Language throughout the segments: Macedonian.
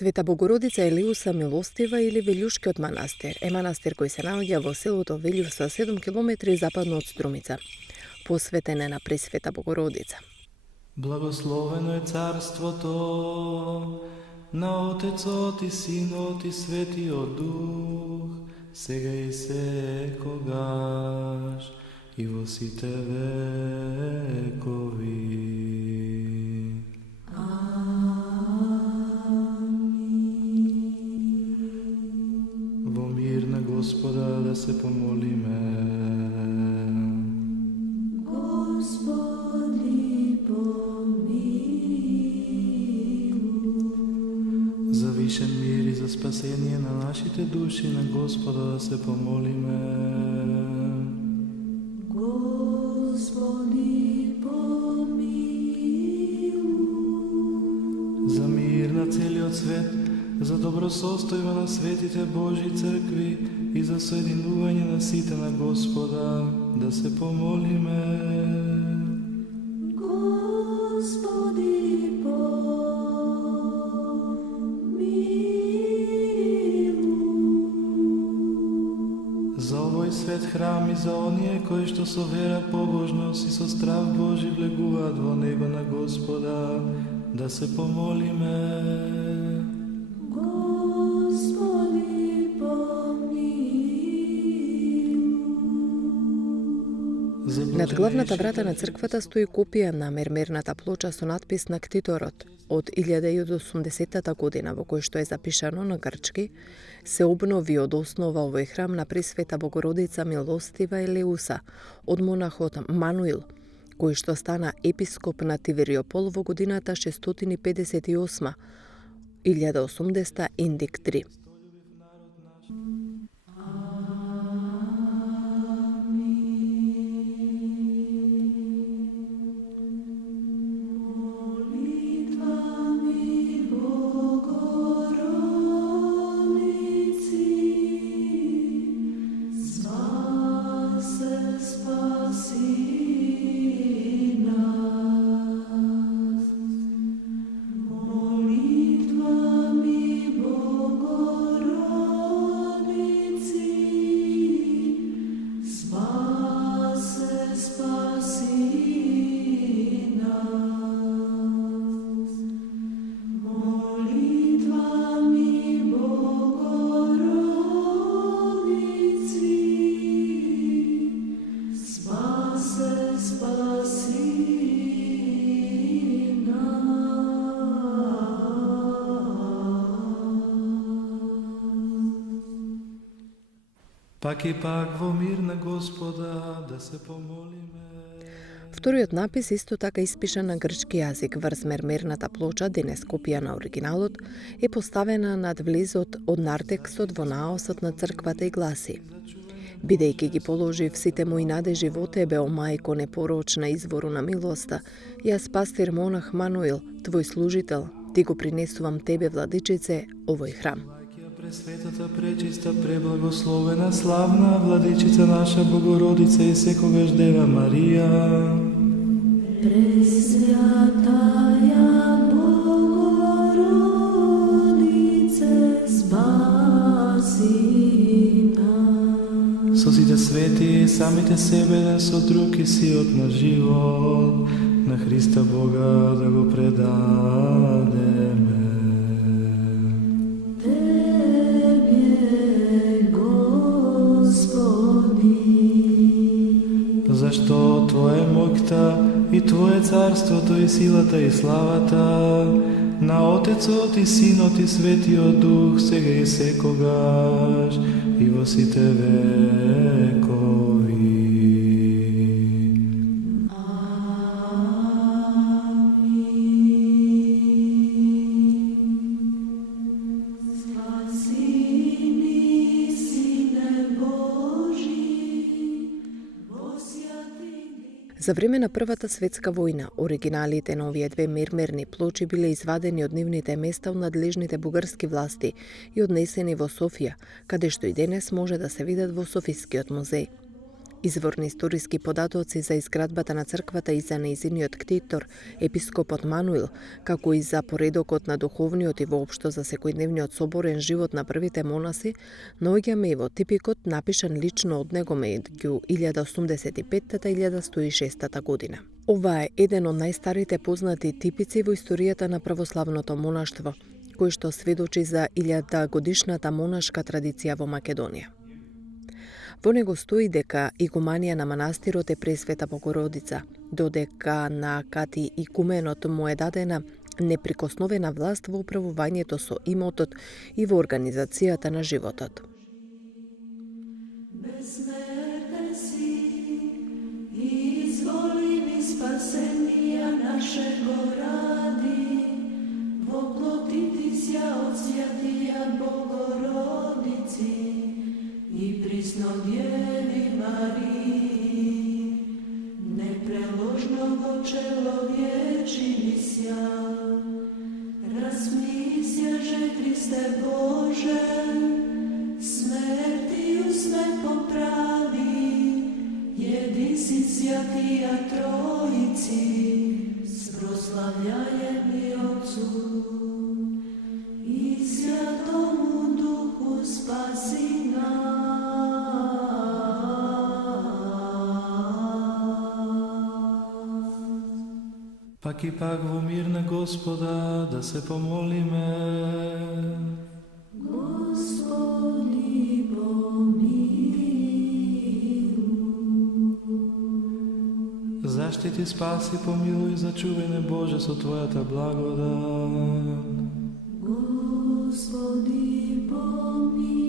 Света Богородица Елеуса Милостива или Велјушкиот манастир е манастир кој се наоѓа во селото Велјуса 7 километри западно од Струмица. Посветен е на Пресвета Богородица. Благословено е царството на Отецот и Синот и Светиот Дух, сега и секогаш и во сите векови. Во мир на Господа да се помолиме. Господи, помилуј. За вишен мир и за спасение на нашите души на Господа да се помолиме. Господи, помилуј. За мир на целиот свет, за добросостојба на светите Божји цркви и за соединување на сите на Господа да се помолиме. Господи, помилуј. За овој свет храм и за оние кои што со вера, побожност и со страв Божи влегуваат во него на Господа да се помолиме. Господи, помилуј. Над главната врата на црквата стои копија на мермерната плоча со надпис на ктиторот од 1080 година, во кој што е запишано на грчки: се обнови од основа овој храм на Пресвета Богородица Милостива Елеуса од монахот Мануил, кој што стана епископ на Тивериопол во годината 658, 1080 Индик 3. Пак и пак во мир на Господа да се помолиме. Вториот напис исто така испишан на грчки јазик врз мермерната плоча, денес копија на оригиналот, е поставена над влезот од нартекстот во наосот на црквата и гласи: бидејќи ги положив сите мои надежи во тебе, о мајко непорочна, извору на милоста, јас пастир монах Мануил, твој служител, ти го принесувам тебе, владичице, овој храм. Пресветата, пречиста, преблагословена, славна владичица наша Богородица и секогаш Дева Марија. Пресвятаја Богородице, спаси нас. Со сите свети, самите себе еден со друг и сиот на живот, на Христа Бога да го предадеме. Зашто Твоја моќта и Твое царството и силата и славата на Отецот и Синот и Светиот Дух сега и секогаш и во сите векови. За време на Првата светска војна, оригиналите на овие две мермерни плочи биле извадени од нивните места од надлежните бугарски власти и однесени во Софија, каде што и денес може да се видат во Софискиот музеј. Изворни историски податоци за изградбата на црквата и за нејзиниот ктитор, епископот Мануил, како и за поредокот на духовниот и воопшто за секојдневниот соборен живот на првите монаси, наоѓаме и во типикот напишан лично од него меѓу 1085 и 1106 година. Ова е еден од најстарите познати типици во историјата на православното монаштво, кој што сведочи за 1000-годишната монашка традиција во Македонија. Во него стои дека игуманија на манастирот е Пресвета Богородица, додека на кати игуменот му е дадена неприкосновена власт во управувањето со имотот и во организацијата на животот. Безсмертен си, изволи ми спасенија нашего ради, воплотити ся од свјатија Богородици и присно Дјеви Марии, непреложно во человечи ся, размисляже Христе Боже, смертiju sme popravi, jedin si Святија Тројици, proslavljajem i Otcu i Святому Духу спаси нас. Пак и пак во мир на Господа да се помолиме. Господи, помилуј. Заштити, спаси, помилуј, зачувај не Боже со Твојата благодат. Господи, помилуј.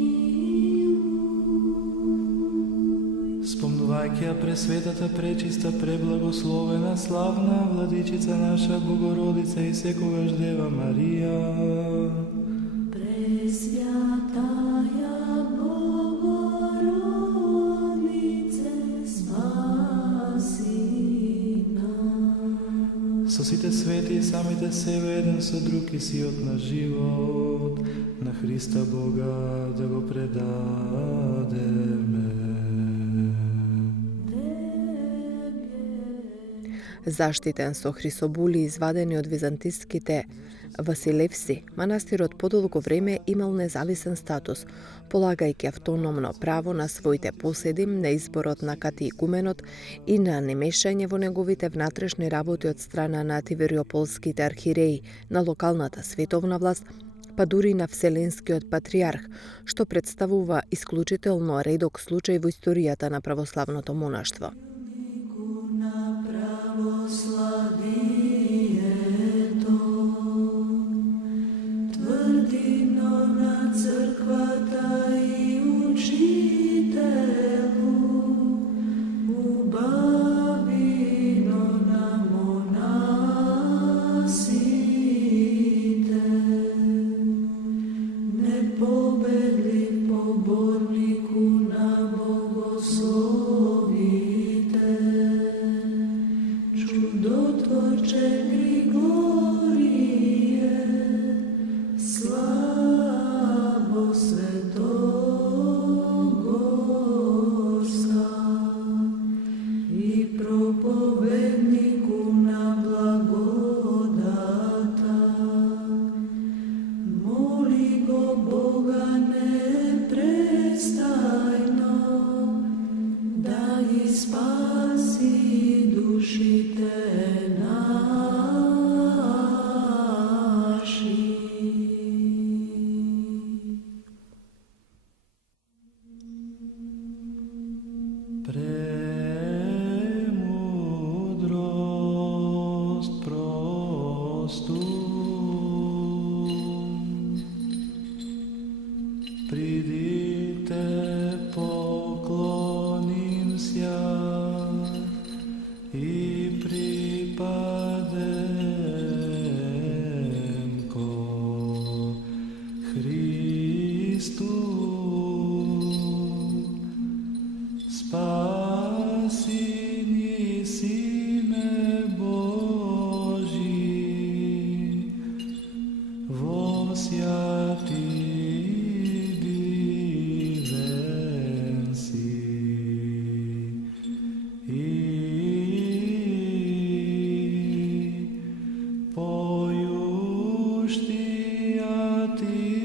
Спомнувајќи ја пресветата, пречиста, преблагословена, славна Владичица наша Богородица и секогаш Дева Марија, Пресвятая Богородице, спаси нас. со сите свети и самите себе еден со друг и сиот на живот, на Христа Бога да го предадеме. Заштитен со хрисобули извадени од византиските Василевси, манастирот подолго време имал независен статус, полагајќи автономно право на своите поседи, на изборот на катеикуменот и на немешање во неговите внатрешни работи од страна на тивериополските архиреи, на локалната световна власт, па дури на Вселенскиот патриарх, што представува исклучително редок случај во историјата на православното монаштво. Православието, тврдино на црквата и учителу, убавино на монасите, непобедливи поборнику на богословите. Премудрост просту. Придите, поклоним ся и припадем ко Христу. Спаси ни Сине Божий, во святи дивен си. И поющия ти,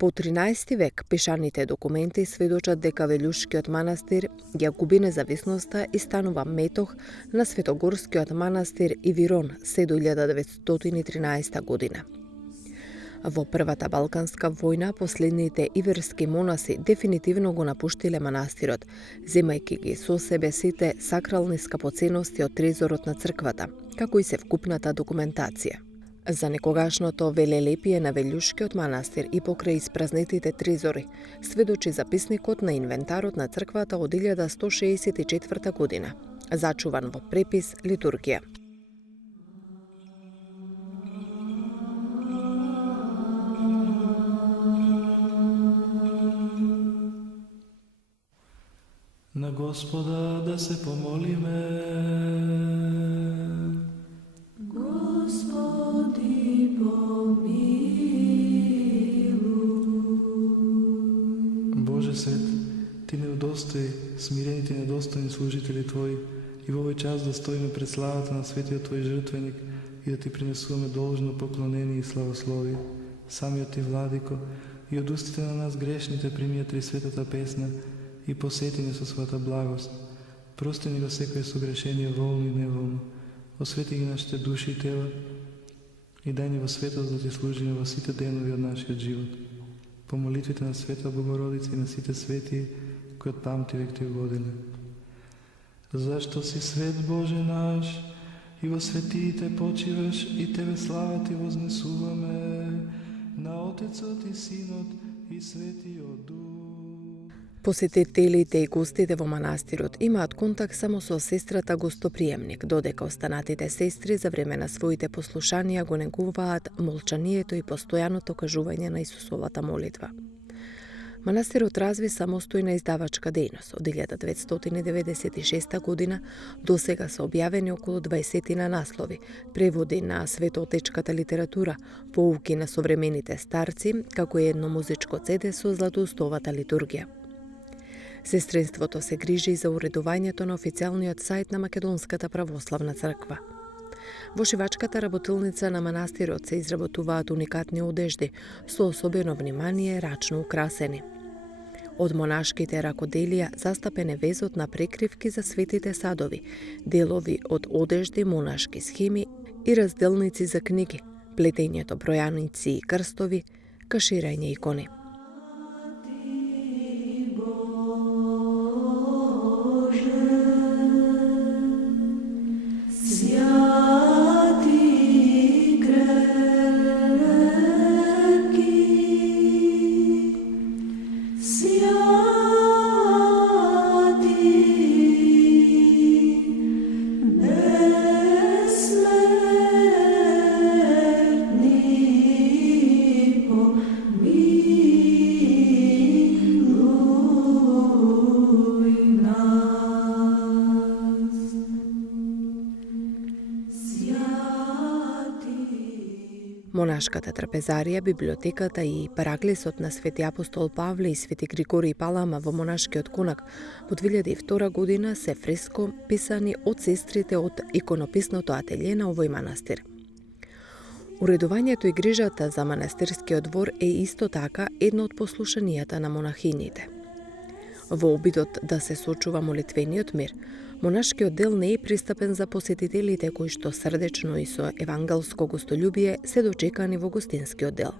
По 13 век пишаните документи сведочат дека Велјушкиот манастир ја губи независноста и станува метох на Светогорскиот манастир Ивирон се до 1913 година. Во Првата Балканска војна последните иверски монаси дефинитивно го напуштиле манастирот, земајќи ги со себе сите сакрални скапоценности од трезорот на црквата, како и севкупната документација. За некогашното велелепие на Велјушкиот манастир и покрај испразнетите трезори сведочи записникот на инвентарот на црквата од 1164 година, зачуван во препис литургија. На Господа да се помолиме. Господи, помилуй. Боже свет, Ти не удостои смирените и недостојни служители Твои и во овој час да стоиме пред славата на светиот Твој жртвеник и да Ти принесуваме должно поклонение и славослови. Самиот Ти, Владико, и од устите на нас грешните прими Три светата песна и посети ни со својата благост. Прости ни го секој согрешение волно и неволно. Освети ги нашите души и тела и дај ни во светост да Ти служиме во сите денови од нашиот живот. По молитвите на Света Богородица и на сите свети кои од памти век Ти водиле. Зашто си свет Боже наш и во светиите почиваш и Тебе слава Ти вознесуваме на Отецот и Синот и Светиот Дух. Посетителите и гостите во манастирот имаат контакт само со сестрата гостоприемник, додека останатите сестри за време на своите послушанија го негуваат молчанието и постојаното кажување на Исусовата молитва. Манастирот разви самостојна издавачка дејност. Од 1996 година до сега се објавени околу 20 наслови, преводи на светоотечката литература, поуки на современите старци, како и едно музичко CD со златоустовата литургија. Сестринството се грижи за уредувањето на официјалниот сајт на Македонската православна црква. Во шивачката работилница на манастирот се изработуваат уникатни одежди со особено внимание рачно украсени. Од монашките ракоделија застапен е везот на прекривки за светите садови, делови од одежди, монашки схеми и разделници за книги, плетењето бројаници и крстови, каширање икони. Монашката трапезарија, библиотеката и параклисот на свети апостол Павле и свети Григорий Палама во монашкиот конак во 2002 година се фреско писани од сестрите од иконописното ателје на овој манастир. Уредувањето и грижата за манастирскиот двор е исто така едно од послушанијата на монахините. Во обидот да се сочува молитвениот мир, Монашкиот дел не е пристапен за посетителите кои што срдечно и со евангелско гостолюбие се дочекани во гостинскиот дел.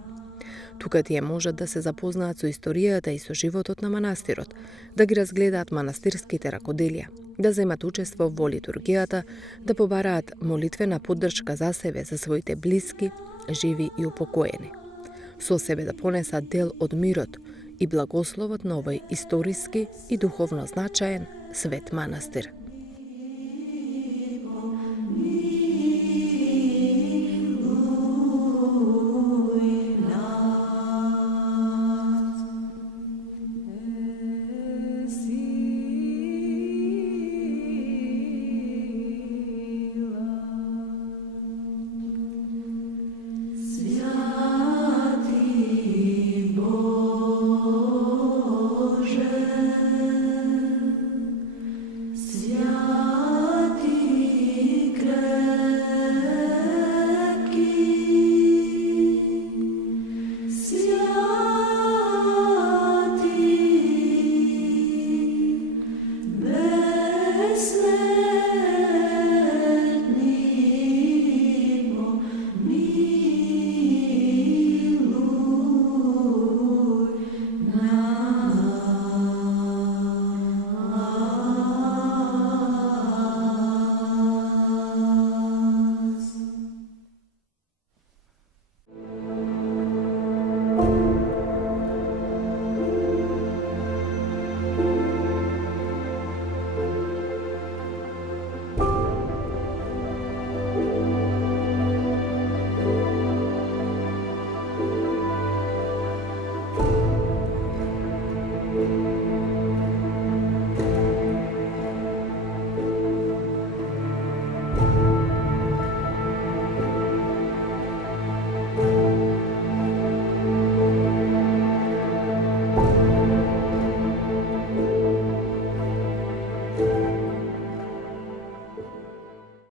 Тука тие можат да се запознаат со историјата и со животот на манастирот, да ги разгледаат манастирските ракоделија, да земат учество во литургијата, да побараат молитвена поддршка за себе, за своите блиски, живи и упокоени. Со себе да понесат дел од мирот и благословот на овој историски и духовно значаен свет манастир.